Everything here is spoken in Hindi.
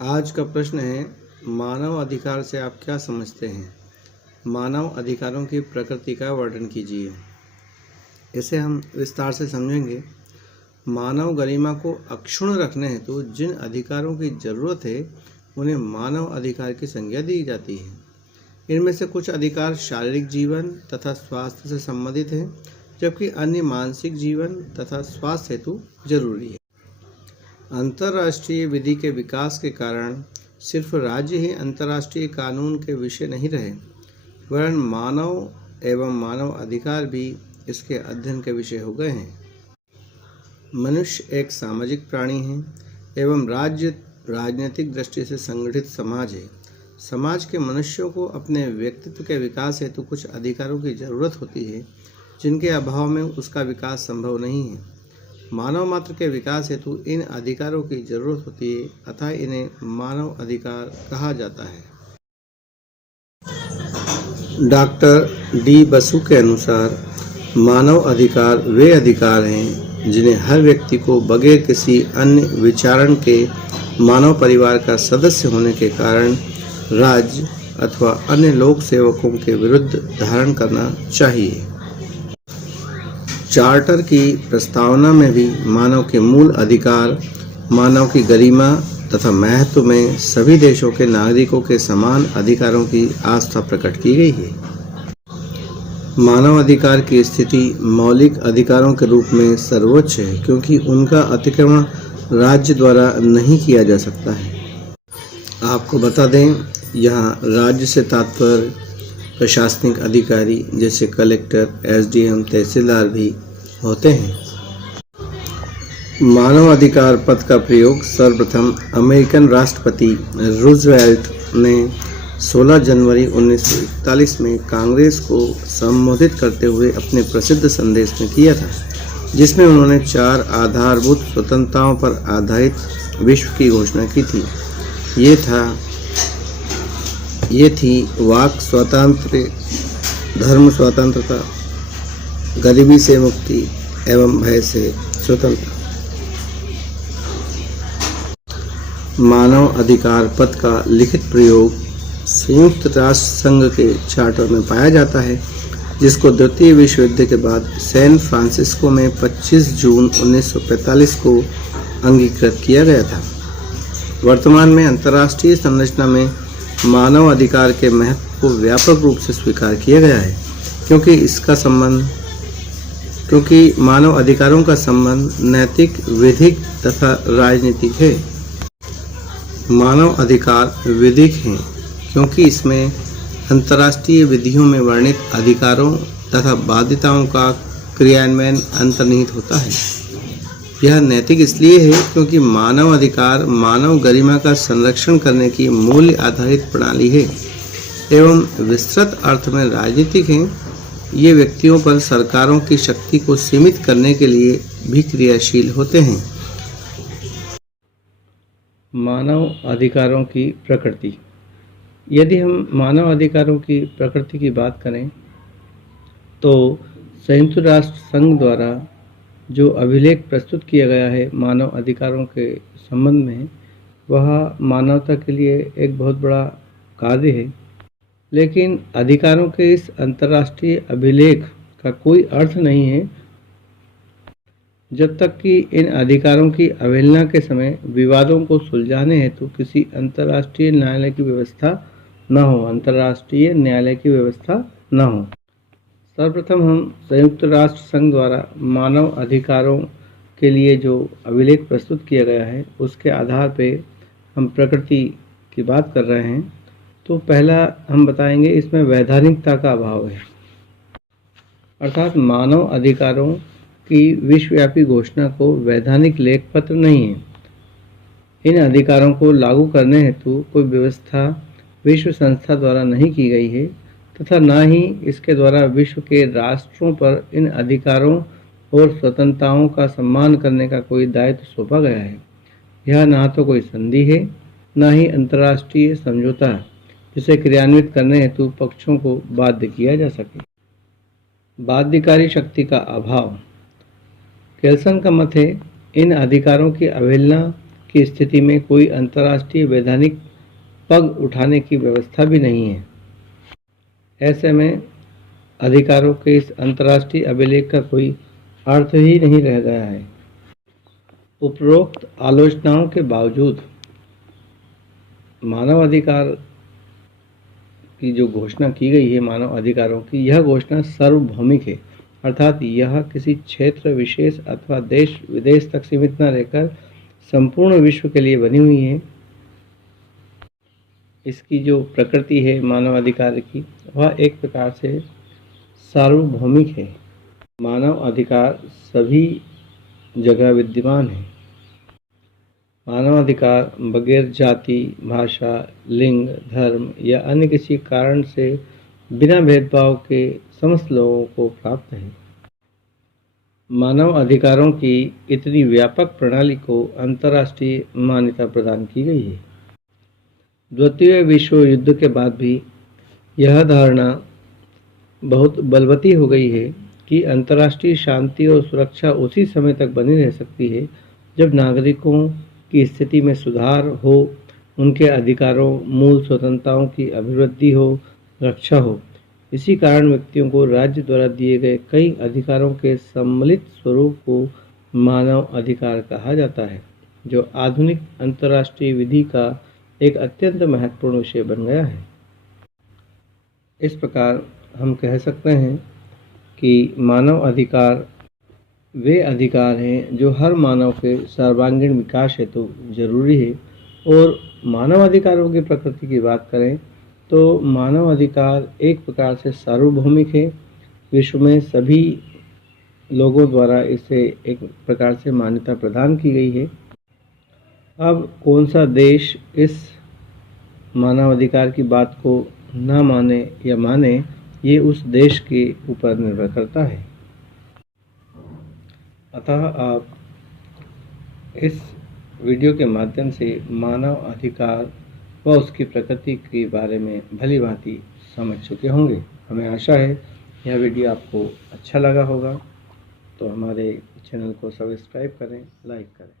आज का प्रश्न है, मानव अधिकार से आप क्या समझते हैं? मानव अधिकारों की प्रकृति का वर्णन कीजिए। इसे हम विस्तार से समझेंगे। मानव गरिमा को अक्षुण्ण रखने हेतु जिन अधिकारों की जरूरत है, उन्हें मानव अधिकार की संज्ञा दी जाती है। इनमें से कुछ अधिकार शारीरिक जीवन तथा स्वास्थ्य से संबंधित हैं, जबकि अन्य मानसिक जीवन तथा स्वास्थ्य हेतु जरूरी है। अंतर्राष्ट्रीय विधि के विकास के कारण सिर्फ राज्य ही अंतर्राष्ट्रीय कानून के विषय नहीं रहे, वरन मानव एवं मानव अधिकार भी इसके अध्ययन के विषय हो गए हैं। मनुष्य एक सामाजिक प्राणी है एवं राज्य राजनीतिक दृष्टि से संगठित समाज है। समाज के मनुष्यों को अपने व्यक्तित्व के विकास हेतु कुछ अधिकारों की जरूरत होती है, जिनके अभाव में उसका विकास संभव नहीं है। मानव मात्र के विकास हेतु इन अधिकारों की जरूरत होती है, अतः इन्हें मानव अधिकार कहा जाता है। डॉक्टर डी बसु के अनुसार मानव अधिकार वे अधिकार हैं जिन्हें हर व्यक्ति को बगैर किसी अन्य विचारण के मानव परिवार का सदस्य होने के कारण राज्य अथवा अन्य लोक सेवकों के विरुद्ध धारण करना चाहिए। चार्टर की प्रस्तावना में भी मानव के मूल अधिकार, मानव की गरिमा तथा महत्व में सभी देशों के नागरिकों के समान अधिकारों की आस्था प्रकट की गई है। मानव अधिकार की स्थिति मौलिक अधिकारों के रूप में सर्वोच्च है, क्योंकि उनका अतिक्रमण राज्य द्वारा नहीं किया जा सकता है। आपको बता दें, यहाँ राज्य से तात्पर्य प्रशासनिक अधिकारी जैसे कलेक्टर, एसडीएम, तहसीलदार भी होते हैं। मानव अधिकार पद का प्रयोग सर्वप्रथम अमेरिकन राष्ट्रपति रूजवेल्ट ने 16 जनवरी 1941 में कांग्रेस को संबोधित करते हुए अपने प्रसिद्ध संदेश में किया था, जिसमें उन्होंने 4 आधारभूत स्वतंत्रताओं पर आधारित विश्व की घोषणा की थी। ये थी वाक स्वातंत्र्य, धर्म स्वतंत्रता, गरीबी से मुक्ति एवं भय से स्वतंत्रता। मानव अधिकार पद का लिखित प्रयोग संयुक्त राष्ट्र संघ के चार्टर में पाया जाता है, जिसको द्वितीय विश्व युद्ध के बाद सैन फ्रांसिस्को में 25 जून 1945 को अंगीकृत किया गया था। वर्तमान में अंतर्राष्ट्रीय संरचना में मानव अधिकार के महत्व को व्यापक रूप से स्वीकार किया गया है, क्योंकि मानव अधिकारों का संबंध नैतिक, विधिक तथा राजनीतिक है। मानव अधिकार विधिक हैं, क्योंकि इसमें अंतर्राष्ट्रीय विधियों में वर्णित अधिकारों तथा बाध्यताओं का क्रियान्वयन अंतर्निहित होता है। यह नैतिक इसलिए है क्योंकि मानव अधिकार मानव गरिमा का संरक्षण करने की मूल्य आधारित प्रणाली है एवं विस्तृत अर्थ में राजनीतिक है। ये व्यक्तियों पर सरकारों की शक्ति को सीमित करने के लिए भी क्रियाशील होते हैं। मानव अधिकारों की प्रकृति। यदि हम मानव अधिकारों की प्रकृति की बात करें तो संयुक्त राष्ट्र संघ द्वारा जो अभिलेख प्रस्तुत किया गया है मानव अधिकारों के संबंध में, वह मानवता के लिए एक बहुत बड़ा कार्य है। लेकिन अधिकारों के इस अंतर्राष्ट्रीय अभिलेख का कोई अर्थ नहीं है जब तक कि इन अधिकारों की अवहेलना के समय विवादों को सुलझाने हेतु किसी अंतर्राष्ट्रीय न्यायालय की व्यवस्था न हो। सर्वप्रथम हम संयुक्त राष्ट्र संघ द्वारा मानव अधिकारों के लिए जो अभिलेख प्रस्तुत किया गया है, उसके आधार पे हम प्रकृति की बात कर रहे हैं। तो पहला हम बताएंगे, इसमें वैधानिकता का अभाव है, अर्थात मानव अधिकारों की विश्वव्यापी घोषणा को वैधानिक लेख पत्र नहीं है। इन अधिकारों को लागू करने हेतु कोई व्यवस्था विश्व संस्था द्वारा नहीं की गई है तथा न ही इसके द्वारा विश्व के राष्ट्रों पर इन अधिकारों और स्वतंत्रताओं का सम्मान करने का कोई दायित्व सौंपा गया है। यह ना तो कोई संधि है, न ही अंतर्राष्ट्रीय समझौता है जिसे क्रियान्वित करने हेतु पक्षों को बाध्य किया जा सके। बाध्यकारी शक्ति का अभाव। केल्सन का मत है, इन अधिकारों की अवहेलना की स्थिति में कोई अंतर्राष्ट्रीय वैधानिक पग उठाने की व्यवस्था भी नहीं है। ऐसे में अधिकारों के इस अंतर्राष्ट्रीय अभिलेख का कोई अर्थ ही नहीं रह गया है। उपरोक्त आलोचनाओं के बावजूद मानव अधिकार की जो घोषणा की गई है, मानव अधिकारों की, यह घोषणा सार्वभौमिक है, अर्थात यह किसी क्षेत्र विशेष अथवा देश विदेश तक सीमित न रहकर संपूर्ण विश्व के लिए बनी हुई है। इसकी जो प्रकृति है मानव अधिकार की, वह एक प्रकार से सार्वभौमिक है। मानव अधिकार सभी जगह विद्यमान है। मानव अधिकार बगैर जाति, भाषा, लिंग, धर्म या अन्य किसी कारण से बिना भेदभाव के समस्त लोगों को प्राप्त है। मानव अधिकारों की इतनी व्यापक प्रणाली को अंतर्राष्ट्रीय मान्यता प्रदान की गई है। द्वितीय विश्व युद्ध के बाद भी यह धारणा बहुत बलवती हो गई है कि अंतर्राष्ट्रीय शांति और सुरक्षा उसी समय तक बनी रह सकती है जब नागरिकों की स्थिति में सुधार हो, उनके अधिकारों, मूल स्वतंत्रताओं की अभिवृद्धि हो, रक्षा हो। इसी कारण व्यक्तियों को राज्य द्वारा दिए गए कई अधिकारों के सम्मिलित स्वरूप को मानव अधिकार कहा जाता है, जो आधुनिक अंतर्राष्ट्रीय विधि का एक अत्यंत महत्वपूर्ण विषय बन गया है। इस प्रकार हम कह सकते हैं कि मानव अधिकार वे अधिकार हैं जो हर मानव के सर्वांगीण विकास हेतु जरूरी है। और मानव अधिकारों की प्रकृति की बात करें तो मानव अधिकार एक प्रकार से सार्वभौमिक है। विश्व में सभी लोगों द्वारा इसे एक प्रकार से मान्यता प्रदान की गई है। अब कौन सा देश इस मानव अधिकार की बात को ना माने या माने, ये उस देश के ऊपर निर्भर करता है। अतः आप इस वीडियो के माध्यम से मानव अधिकार व उसकी प्रकृति के बारे में भली भांति समझ चुके होंगे। हमें आशा है यह वीडियो आपको अच्छा लगा होगा, तो हमारे चैनल को सब्सक्राइब करें, लाइक करें।